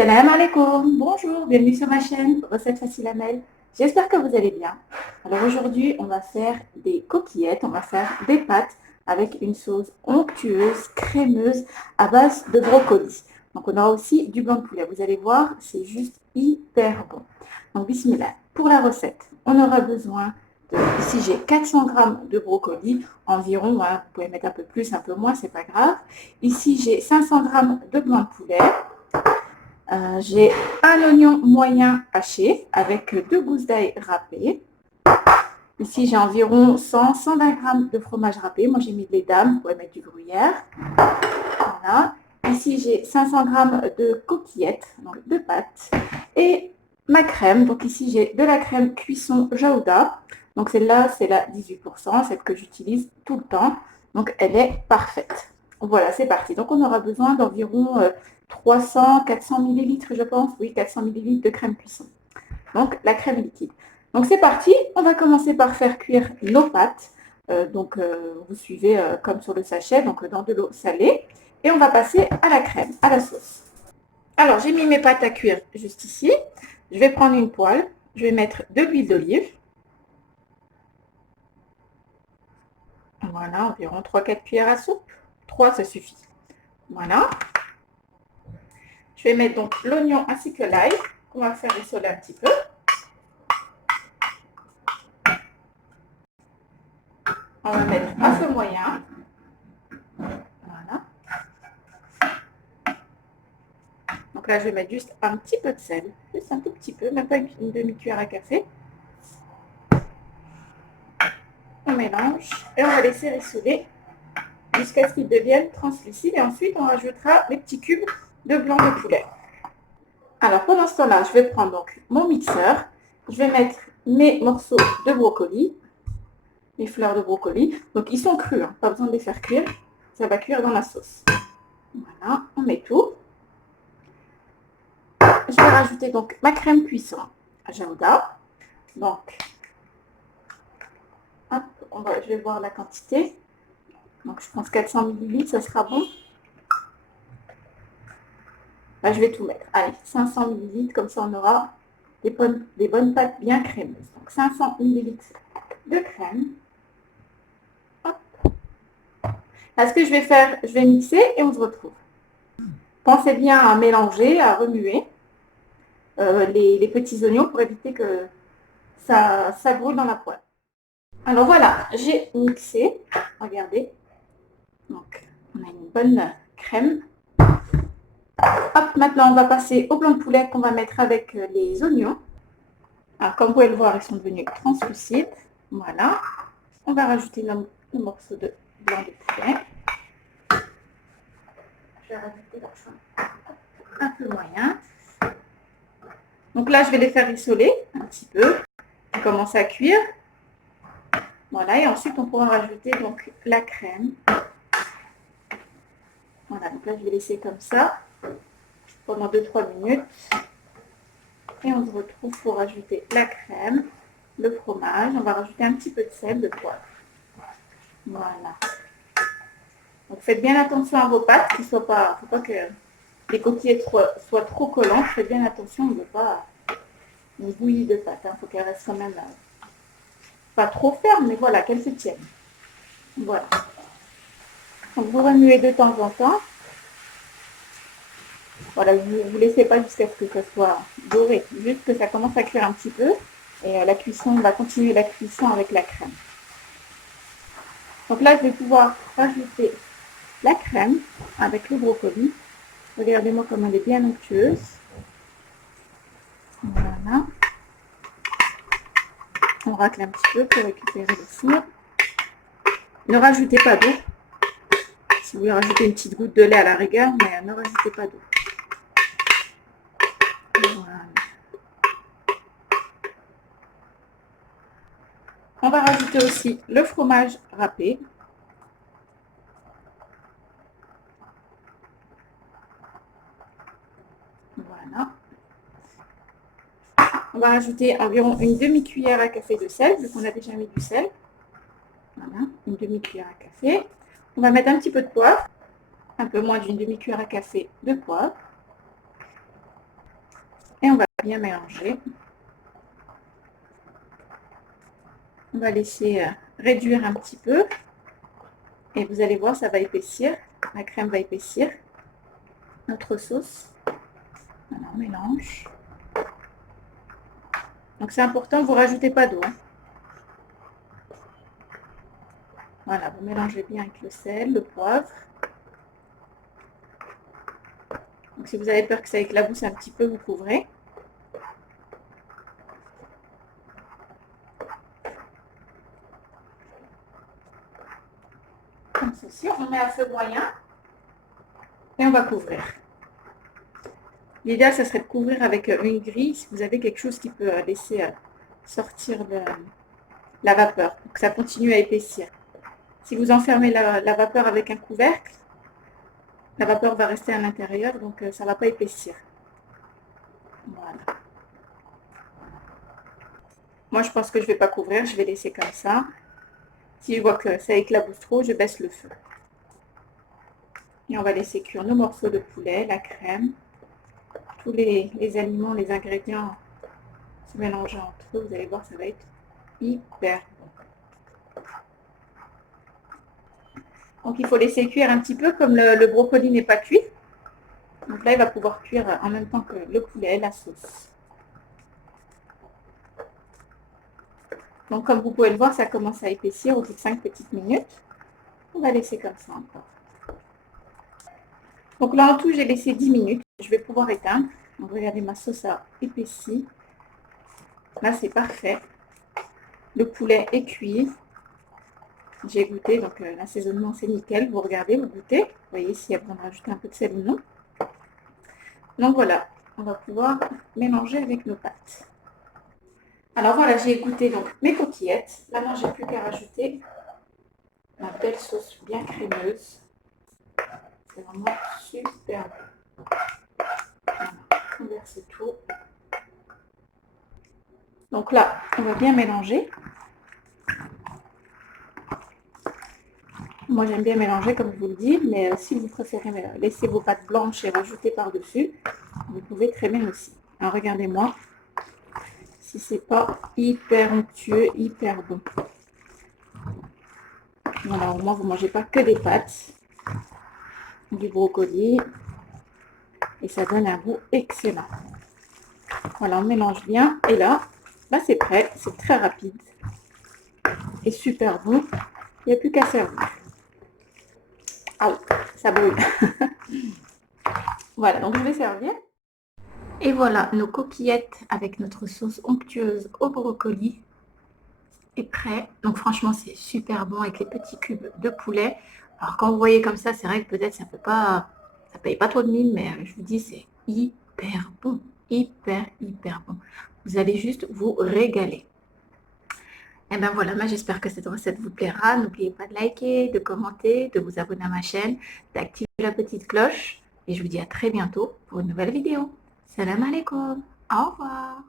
Salam alaikum, bonjour, bienvenue sur ma chaîne Recettes Faciles Amel. J'espère que vous allez bien. Alors aujourd'hui, on va faire des coquillettes, on va faire des pâtes avec une sauce onctueuse, crémeuse à base de brocoli. Donc on aura aussi du blanc de poulet. Vous allez voir, c'est juste hyper bon. Donc bismillah. Pour la recette, on aura besoin de, ici j'ai 400 g de brocoli, environ, voilà, vous pouvez mettre un peu plus, un peu moins, c'est pas grave. Ici j'ai 500 g de blanc de poulet. J'ai un oignon moyen haché avec 2 gousses d'ail râpées. Ici, j'ai environ 100-120 g de fromage râpé. Moi, j'ai mis de l'édame, vous pouvez mettre du gruyère. Voilà. Ici, j'ai 500 g de coquillettes, donc de pâtes. Et ma crème. Donc ici, j'ai de la crème cuisson Jaouda. Donc celle-là, c'est la 18%, celle que j'utilise tout le temps. Donc elle est parfaite. Voilà, c'est parti. Donc on aura besoin d'environ 300-400 ml, je pense. Oui, 400 ml de crème cuisson. Donc la crème liquide. Donc c'est parti. On va commencer par faire cuire nos pâtes. Vous suivez comme sur le sachet, donc dans de l'eau salée. Et on va passer à la crème, à la sauce. Alors j'ai mis mes pâtes à cuire juste ici. Je vais prendre une poêle. Je vais mettre de l'huile d'olive. Voilà, environ 3-4 cuillères à soupe. 3, ça suffit. Voilà. Je vais mettre donc l'oignon ainsi que l'ail qu'on va faire rissoler un petit peu. On va mettre à feu moyen. Voilà. Donc là, je vais mettre juste un petit peu de sel. Juste un tout petit peu, même pas une demi-cuillère à café. On mélange et on va laisser rissoler jusqu'à ce qu'il devienne translucide. Et ensuite, on rajoutera les petits cubes de blanc de poulet. Alors, pendant ce temps-là, je vais prendre donc mon mixeur. Je vais mettre mes morceaux de brocoli, mes fleurs de brocoli. Donc, ils sont crus, hein, pas besoin de les faire cuire. Ça va cuire dans la sauce. Voilà, on met tout. Je vais rajouter donc ma crème cuisson à Jaouda. Donc, hop, je vais voir la quantité. Donc, je pense 400 ml, ça sera bon. Là, je vais tout mettre. Allez, 500 ml, comme ça on aura des bonnes pâtes bien crémeuses. Donc, 500 ml de crème. Hop. Là, ce que je vais faire, je vais mixer et on se retrouve. Pensez bien à mélanger, à remuer les petits oignons pour éviter que ça brûle dans la poêle. Alors voilà, j'ai mixé. Regardez. Donc, on a une bonne crème. Hop, maintenant, on va passer au blanc de poulet qu'on va mettre avec les oignons. Alors, comme vous pouvez le voir, ils sont devenus translucides. Voilà. On va rajouter le morceau de blanc de poulet. Je vais rajouter un peu moyen. Donc là, je vais les faire rissoler un petit peu. Commencer à cuire. Voilà, et ensuite, on pourra rajouter donc la crème. Voilà, donc là, je vais laisser comme ça pendant 2-3 minutes. Et on se retrouve pour rajouter la crème, le fromage. On va rajouter un petit peu de sel, de poivre. Voilà. Donc faites bien attention à vos pâtes, qu'il faut pas que les coquillettes soient trop collantes. Faites bien attention, on ne veut pas une bouillie de pâte. Il faut qu'elle reste quand même pas trop ferme, mais voilà, qu'elle se tienne. Voilà. Donc vous remuez de temps en temps. Voilà, vous ne laissez pas jusqu'à ce que ça soit doré, juste que ça commence à cuire un petit peu. Et la cuisson, on va continuer la cuisson avec la crème. Donc là, je vais pouvoir rajouter la crème avec le brocoli. Regardez-moi comme elle est bien onctueuse. Voilà. On racle un petit peu pour récupérer le four. Ne rajoutez pas d'eau. Si vous voulez rajouter une petite goutte de lait à la rigueur, mais ne rajoutez pas d'eau. Voilà. On va rajouter aussi le fromage râpé. Voilà. On va rajouter environ une demi-cuillère à café de sel, vu qu'on a déjà mis du sel. Voilà, une demi-cuillère à café. On va mettre un petit peu de poivre, un peu moins d'une demi-cuillère à café de poivre. Et on va bien mélanger. On va laisser réduire un petit peu. Et vous allez voir, ça va épaissir. La crème va épaissir notre sauce. Voilà, on mélange. Donc c'est important, vous ne rajoutez pas d'eau. Hein. Voilà, vous mélangez bien avec le sel, le poivre. Donc si vous avez peur que ça éclabousse un petit peu, vous couvrez. Comme ceci, on met à feu moyen et on va couvrir. L'idéal, ça serait de couvrir avec une grille si vous avez quelque chose qui peut laisser sortir la vapeur pour que ça continue à épaissir. Si vous enfermez la vapeur avec un couvercle, la vapeur va rester à l'intérieur, donc ça ne va pas épaissir. Voilà. Moi, je pense que je ne vais pas couvrir, je vais laisser comme ça. Si je vois que ça éclabousse trop, je baisse le feu. Et on va laisser cuire nos morceaux de poulet, la crème, tous les aliments, les ingrédients se mélanger entre eux. Vous allez voir, ça va être hyper bon. Donc, il faut laisser cuire un petit peu, comme le brocoli n'est pas cuit. Donc là, il va pouvoir cuire en même temps que le poulet, la sauce. Donc, comme vous pouvez le voir, ça commence à épaissir au bout de 5 petites minutes. On va laisser comme ça encore. Donc là, en tout, j'ai laissé 10 minutes. Je vais pouvoir éteindre. Donc, regardez, ma sauce a épaissi. Là, c'est parfait. Le poulet est cuit. J'ai goûté, donc l'assaisonnement, c'est nickel. Vous regardez, vous goûtez. Vous voyez s'il y a besoin de rajouter un peu de sel ou non. Donc voilà, on va pouvoir mélanger avec nos pâtes. Alors voilà, j'ai goûté donc mes coquillettes. Maintenant, j'ai plus qu'à rajouter ma belle sauce bien crémeuse. C'est vraiment super bon. Voilà, on verse tout. Donc là, on va bien mélanger. Moi, j'aime bien mélanger, comme je vous le dis, mais si vous préférez laisser vos pâtes blanches et rajouter par-dessus, vous pouvez très bien aussi. Alors, regardez-moi si c'est pas hyper onctueux, hyper bon. Voilà, au moins, vous ne mangez pas que des pâtes, du brocoli, et ça donne un goût excellent. Voilà, on mélange bien, et là, c'est prêt, c'est très rapide et super bon. Il n'y a plus qu'à servir. Ah oui, ça brûle. Voilà, donc je vais servir. Et voilà, nos coquillettes avec notre sauce onctueuse au brocoli est prêt. Donc franchement, c'est super bon avec les petits cubes de poulet. Alors quand vous voyez comme ça, c'est vrai que peut-être ça paye pas trop de mine, mais je vous dis, c'est hyper bon. Hyper bon. Vous allez juste vous régaler. Et ben voilà, moi j'espère que cette recette vous plaira. N'oubliez pas de liker, de commenter, de vous abonner à ma chaîne, d'activer la petite cloche. Et je vous dis à très bientôt pour une nouvelle vidéo. Salam alaikum. Au revoir.